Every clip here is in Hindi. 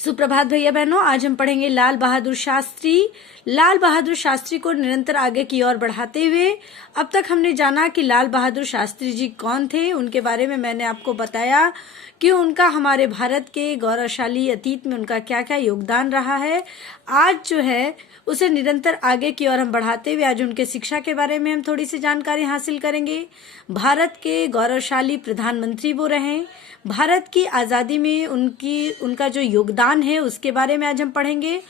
सुप्रभात भैया बहनों, आज हम पढ़ेंगे लाल बहादुर शास्त्री। लाल बहादुर शास्त्री को निरंतर आगे की ओर बढ़ाते हुए अब तक हमने जाना कि लाल बहादुर शास्त्री जी कौन थे। उनके बारे में मैंने आपको बताया कि उनका हमारे भारत के गौरवशाली अतीत में उनका क्या क्या योगदान रहा है। आज जो है उसे निरंतर आगे की ओर हम बढ़ाते हुए आज उनके शिक्षा के बारे में हम थोड़ी सी जानकारी हासिल करेंगे। भारत के गौरवशाली प्रधानमंत्री वो रहे। भारत की आज़ादी में उनका जो योगदान है उसके बारे में आज हम पढ़ेंगे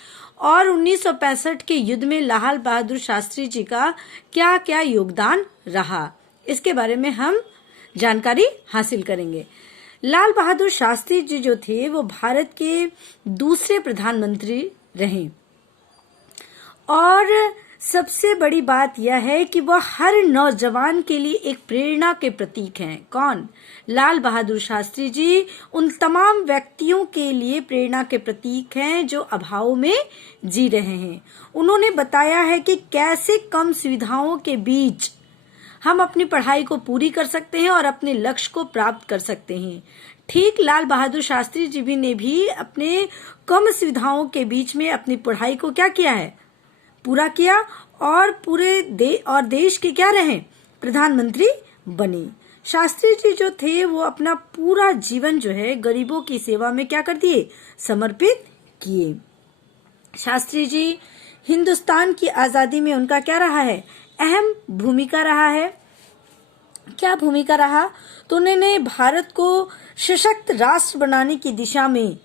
और 1965 के युद्ध में लाल बहादुर शास्त्री जी का क्या क्या योगदान रहा, इसके बारे में हम जानकारी हासिल करेंगे। लाल बहादुर शास्त्री जी जो थे वो भारत के दूसरे प्रधानमंत्री रहे और सबसे बड़ी बात यह है कि वह हर नौजवान के लिए एक प्रेरणा के प्रतीक हैं। कौन? लाल बहादुर शास्त्री जी उन तमाम व्यक्तियों के लिए प्रेरणा के प्रतीक हैं जो अभाव में जी रहे हैं। उन्होंने बताया है कि कैसे कम सुविधाओं के बीच हम अपनी पढ़ाई को पूरी कर सकते हैं और अपने लक्ष्य को प्राप्त कर सकते हैं। ठीक लाल बहादुर शास्त्री जी ने भी अपने कम सुविधाओं के बीच में अपनी पढ़ाई को क्या किया है, पूरा किया और देश के क्या रहे, प्रधानमंत्री बने। शास्त्री जी जो थे वो अपना पूरा जीवन जो है गरीबों की सेवा में क्या कर दिए, समर्पित किए। शास्त्री जी हिंदुस्तान की आजादी में उनका क्या रहा है, अहम भूमिका रहा है। क्या भूमिका रहा? तो उन्होंने भारत को सशक्त राष्ट्र बनाने की दिशा में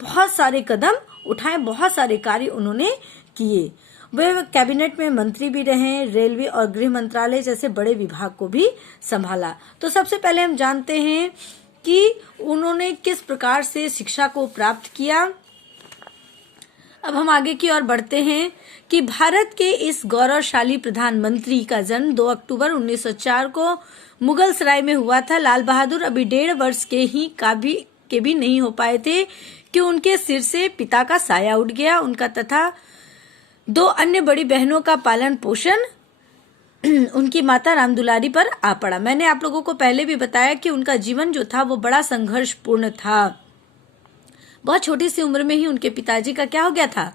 बहुत सारे कदम उठाए, बहुत सारे कार्य उन्होंने किए। वे कैबिनेट में मंत्री भी रहे, रेलवे और गृह मंत्रालय जैसे बड़े विभाग को भी संभाला। तो सबसे पहले हम जानते हैं कि उन्होंने किस प्रकार से शिक्षा को प्राप्त किया। अब हम आगे की ओर बढ़ते हैं कि भारत के इस गौरवशाली प्रधानमंत्री का जन्म 2 अक्टूबर 1904 को मुगल सराय में हुआ था। लाल बहादुर अभी 1.5 वर्ष के भी नहीं हो पाए थे कि उनके सिर से पिता का साया उठ गया। उनका तथा 2 अन्य बड़ी बहनों का पालन पोषण उनकी माता रामदुलारी पर आ पड़ा। मैंने आप लोगों को पहले भी बताया कि उनका जीवन जो था वो बड़ा संघर्षपूर्ण था। बहुत छोटी सी उम्र में ही उनके पिताजी का क्या हो गया था,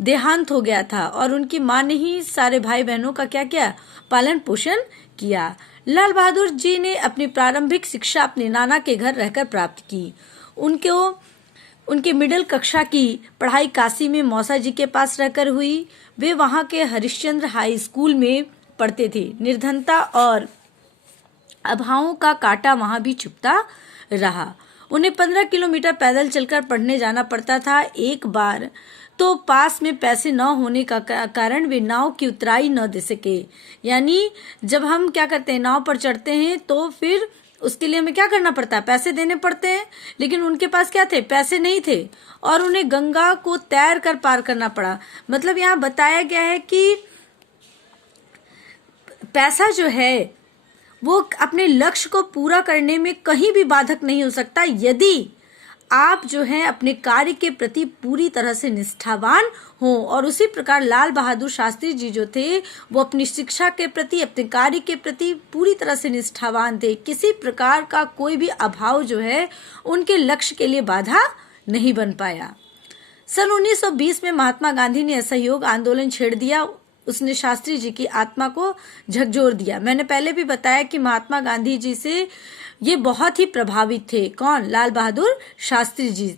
देहांत हो गया था और उनकी माँ ने ही सारे भाई बहनों का क्या किया, पालन पोषण किया। लाल बहादुर जी ने अपनी प्रारंभिक शिक्षा अपने नाना के घर रहकर प्राप्त की। उनके मिडिल कक्षा की पढ़ाई काशी में मौसा जी के पास रहकर हुई। वे वहां के हरिश्चंद्र हाई स्कूल में पढ़ते थे। निर्धनता और अभावों का कांटा वहां भी चुभता रहा। उन्हें 15 किलोमीटर पैदल चलकर पढ़ने जाना पड़ता था। एक बार तो पास में पैसे न होने का कारण वे नाव की उतराई न दे सके। यानी जब हम क्या करते हैं, नाव पर चढ़ते हैं तो फिर उसके लिए हमें क्या करना पड़ता है, पैसे देने पड़ते हैं। लेकिन उनके पास क्या थे, पैसे नहीं थे और उन्हें गंगा को तैर कर पार करना पड़ा। मतलब यहाँ बताया गया है कि पैसा जो है वो अपने लक्ष्य को पूरा करने में कहीं भी बाधक नहीं हो सकता यदि आप जो है अपने कार्य के प्रति पूरी तरह से निष्ठावान हो। और उसी प्रकार लाल बहादुर शास्त्री जी जो थे वो अपनी शिक्षा के प्रति, अपने कार्य के प्रति पूरी तरह से निष्ठावान थे। किसी प्रकार का कोई भी अभाव जो है उनके लक्ष्य के लिए बाधा नहीं बन पाया। सन 1920 में महात्मा गांधी ने असहयोग आंदोलन छेड़ दिया। उसने शास्त्री जी की आत्मा को झकझोर दिया। मैंने पहले भी बताया कि महात्मा गांधी जी से ये बहुत ही प्रभावित थे। कौन? लाल बहादुर शास्त्री जी।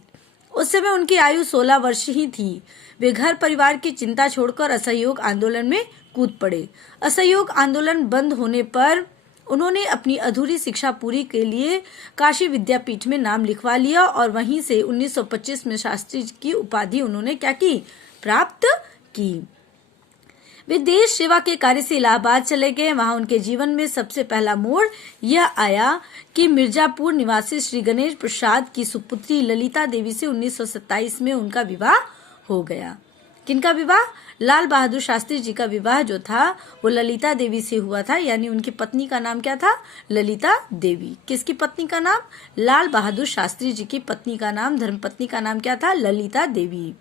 उस समय उनकी आयु 16 वर्ष ही थी। वे घर परिवार की चिंता छोड़कर असहयोग आंदोलन में कूद पड़े। असहयोग आंदोलन बंद होने पर उन्होंने अपनी अधूरी शिक्षा पूरी के लिए काशी विद्यापीठ में नाम लिखवा लिया और वहीं से 1925 में शास्त्री जी की उपाधि उन्होंने क्या की, प्राप्त की। वे देश सेवा के कार्य से इलाहाबाद चले गए। वहां उनके जीवन में सबसे पहला मोड़ यह आया कि मिर्जापुर निवासी श्री गणेश प्रसाद की सुपुत्री ललिता देवी से 1927 में उनका विवाह हो गया। किनका विवाह? लाल बहादुर शास्त्री जी का विवाह जो था वो ललिता देवी से हुआ था। यानी उनकी पत्नी का नाम क्या था, ललिता देवी। किसकी पत्नी का नाम? लाल बहादुर शास्त्री जी की पत्नी का नाम, धर्मपत्नी का नाम क्या था, ललिता देवी।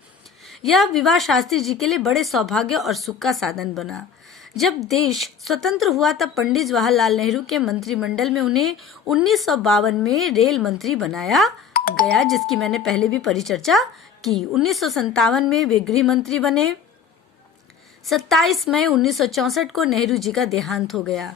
यह विवाह शास्त्री जी के लिए बड़े सौभाग्य और सुख का साधन बना। जब देश स्वतंत्र हुआ तब पंडित जवाहरलाल नेहरू के मंत्रिमंडल में उन्हें 1952 में रेल मंत्री बनाया गया, जिसकी मैंने पहले भी परिचर्चा की। 1957 में वे गृह मंत्री बने। 27 मई 1964 को नेहरू जी का देहांत हो गया।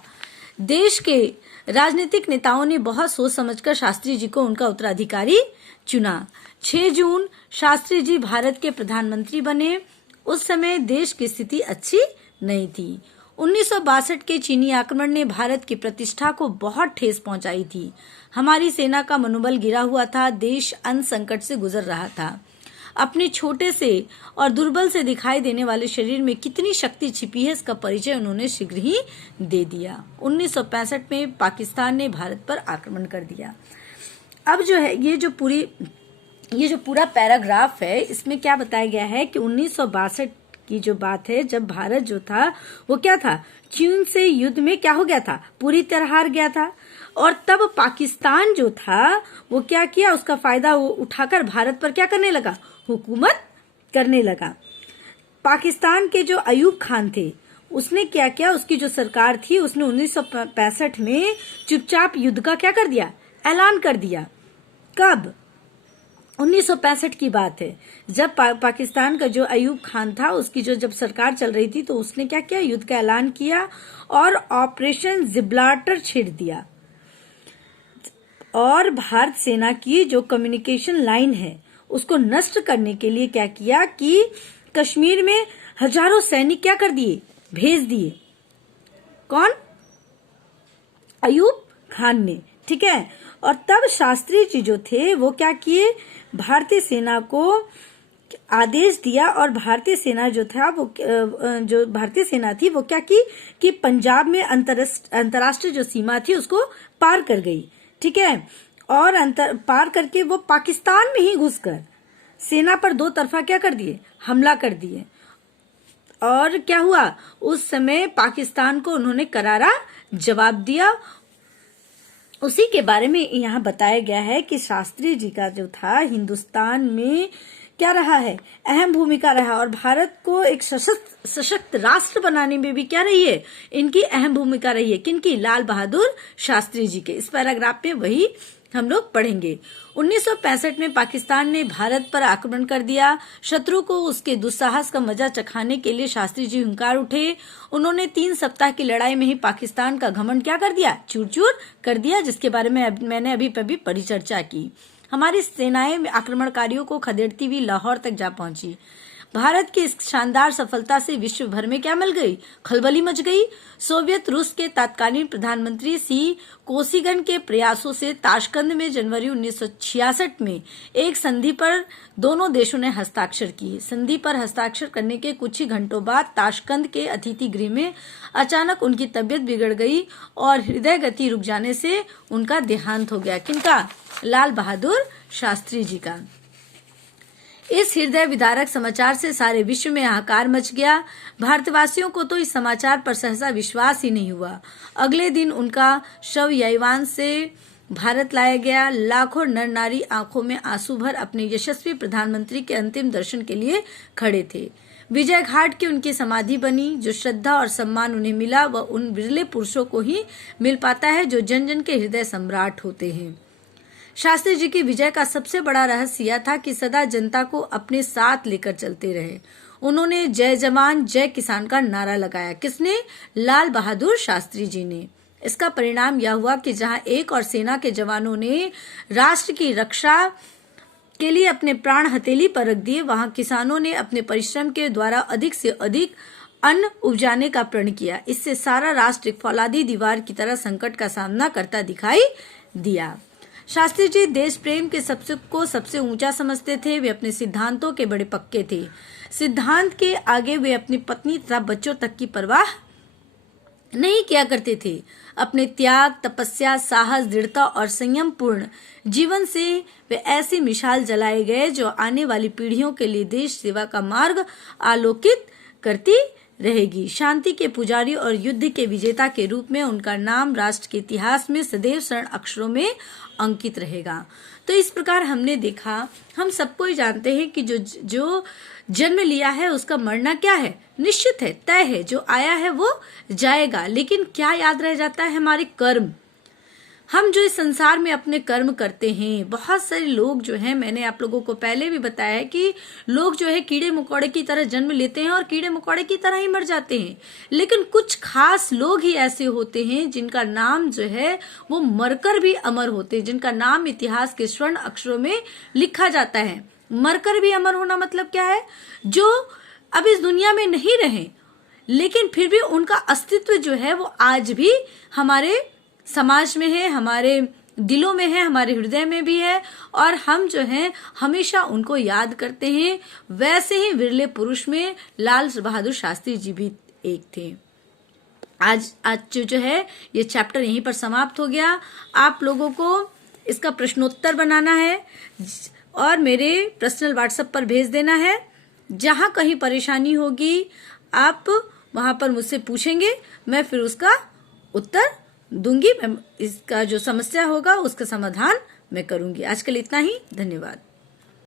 देश के राजनीतिक नेताओं ने बहुत सोच समझकर शास्त्री जी को उनका उत्तराधिकारी चुना। 6 जून शास्त्री जी भारत के प्रधानमंत्री बने। उस समय देश की स्थिति अच्छी नहीं थी। 1962 के चीनी आक्रमण ने भारत की प्रतिष्ठा को बहुत ठेस पहुंचाई थी। हमारी सेना का मनोबल गिरा हुआ था। देश अन्न संकट से गुजर रहा था। अपने छोटे से और दुर्बल से दिखाई देने वाले शरीर में कितनी शक्ति छिपी है, इसका परिचय उन्होंने शीघ्र ही दे दिया। 1965 में पाकिस्तान ने भारत पर आक्रमण कर दिया। अब जो है ये जो पूरा पैराग्राफ है, इसमें क्या बताया गया है कि 1962 की जो बात है, जब भारत जो था वो क्या था, चीन से युद्ध में क्या हो गया था, पूरी तरह हार गया था। और तब पाकिस्तान जो था वो क्या किया, उसका फायदा वो उठाकर भारत पर क्या करने लगा, हुकूमत करने लगा। पाकिस्तान के जो अयूब खान थे, उसने क्या किया, उसकी जो सरकार थी उसने 1965 में चुपचाप युद्ध का क्या कर दिया, ऐलान कर दिया। कब, 1965 की बात है, जब पाकिस्तान का जो अयूब खान था, उसकी जो जब सरकार चल रही थी, तो उसने क्या किया, युद्ध का ऐलान किया और ऑपरेशन जिब्राल्टर छेड़ दिया। और भारत सेना की जो कम्युनिकेशन लाइन है उसको नष्ट करने के लिए क्या किया कि कश्मीर में हजारों सैनिक क्या कर दिए, भेज दिए। कौन, अयूब खान ने, ठीक है। और तब शास्त्री जी जो थे वो क्या किए, भारतीय सेना को आदेश दिया और भारतीय सेना जो था वो जो भारतीय सेना थी वो क्या की कि पंजाब में अंतर्राष्ट्रीय जो सीमा थी उसको पार कर गई, ठीक है। और पार करके वो पाकिस्तान में ही घुसकर सेना पर दो तरफा क्या कर दिए, हमला कर दिए। और क्या हुआ, उस समय पाकिस्तान को उन्होंने करारा जवाब दिया। उसी के बारे में यहाँ बताया गया है कि शास्त्री जी का जो था हिंदुस्तान में क्या रहा है, अहम भूमिका रहा और भारत को एक सशक्त राष्ट्र बनाने में भी क्या रही है, इनकी अहम भूमिका रही है। किनकी, लाल बहादुर शास्त्री जी के। इस पैराग्राफ में वही हम लोग पढ़ेंगे। 1965 में पाकिस्तान ने भारत पर आक्रमण कर दिया। शत्रु को उसके दुस्साहस का मजा चखाने के लिए शास्त्री जी हुंकार उठे। उन्होंने 3 सप्ताह की लड़ाई में ही पाकिस्तान का घमंड क्या कर दिया, चूर चूर कर दिया, जिसके बारे में मैंने अभी परिचर्चा की। हमारी सेनाएं आक्रमणकारियों को खदेड़ती हुई लाहौर तक जा पहुंची। भारत की इस शानदार सफलता से विश्व भर में क्या मिल गई, खलबली मच गई। सोवियत रूस के तत्कालीन प्रधानमंत्री सी कोसिगन के प्रयासों से ताशकंद में जनवरी 1966 में एक संधि पर दोनों देशों ने हस्ताक्षर किए। संधि पर हस्ताक्षर करने के कुछ ही घंटों बाद ताशकंद के अतिथि गृह में अचानक उनकी तबीयत बिगड़ गई और हृदय गति रुक जाने से उनका देहांत हो गया। किनका, लाल बहादुर शास्त्री जी का। इस हृदय विदारक समाचार से सारे विश्व में हाहाकार मच गया। भारतवासियों को तो इस समाचार पर सहसा विश्वास ही नहीं हुआ। अगले दिन उनका शव याइवान से भारत लाया गया। लाखों नर नारी आंखों में आंसू भर अपने यशस्वी प्रधानमंत्री के अंतिम दर्शन के लिए खड़े थे। विजय घाट की उनकी समाधि बनी। जो श्रद्धा और सम्मान उन्हें मिला वह उन बिरले पुरुषों को ही मिल पाता है जो जन जन के हृदय सम्राट होते हैं। शास्त्री जी की विजय का सबसे बड़ा रहस्य यह था कि सदा जनता को अपने साथ लेकर चलते रहे। उन्होंने जय जवान जय किसान का नारा लगाया। किसने, लाल बहादुर शास्त्री जी ने। इसका परिणाम यह हुआ कि जहां एक और सेना के जवानों ने राष्ट्र की रक्षा के लिए अपने प्राण हथेली पर रख दिए, वहां किसानों ने अपने परिश्रम के द्वारा अधिक से अधिक अन्न उपजाने का प्रण किया। इससे सारा राष्ट्र एक फौलादी दीवार की तरह संकट का सामना करता दिखाई दिया। शास्त्री जी देश प्रेम के सबसे ऊंचा समझते थे। वे अपने सिद्धांतों के बड़े पक्के थे। सिद्धांत के आगे वे अपनी पत्नी तथा बच्चों तक की परवाह नहीं किया करते थे। अपने त्याग, तपस्या, साहस, दृढ़ता और संयम पूर्ण जीवन से वे ऐसी मिसाल जलाए गए जो आने वाली पीढ़ियों के लिए देश सेवा का मार्ग आलोकित करती रहेगी। शांति के पुजारी और युद्ध के विजेता के रूप में उनका नाम राष्ट्र के इतिहास में सदैव स्वर्ण अक्षरों में अंकित रहेगा। तो इस प्रकार हमने देखा, हम सबको ही जानते हैं कि जो जन्म लिया है उसका मरना क्या है, निश्चित है, तय है। जो आया है वो जाएगा, लेकिन क्या याद रह जाता है, हमारे कर्म। हम जो इस संसार में अपने कर्म करते हैं, बहुत सारे लोग जो हैं, मैंने आप लोगों को पहले भी बताया है कि लोग जो है कीड़े मकोड़े की तरह जन्म लेते हैं और कीड़े मकोड़े की तरह ही मर जाते हैं। लेकिन कुछ खास लोग ही ऐसे होते हैं जिनका नाम जो है वो मरकर भी अमर होते हैं, जिनका नाम इतिहास के स्वर्ण अक्षरों में लिखा जाता है। मरकर भी अमर होना मतलब क्या है? जो अब इस दुनिया में नहीं रहे लेकिन फिर भी उनका अस्तित्व जो है वो आज भी हमारे समाज में है, हमारे दिलों में है, हमारे हृदय में भी है और हम जो हैं हमेशा उनको याद करते हैं। वैसे ही विरले पुरुष में लाल बहादुर शास्त्री जी भी एक थे। आज जो है ये चैप्टर यहीं पर समाप्त हो गया। आप लोगों को इसका प्रश्नोत्तर बनाना है और मेरे पर्सनल व्हाट्सएप पर भेज देना है। जहां कहीं परेशानी होगी आप वहां पर मुझसे पूछेंगे, मैं फिर उसका उत्तर दूंगी। मैं इसका जो समस्या होगा उसका समाधान मैं करूंगी। आज के लिए इतना ही, धन्यवाद।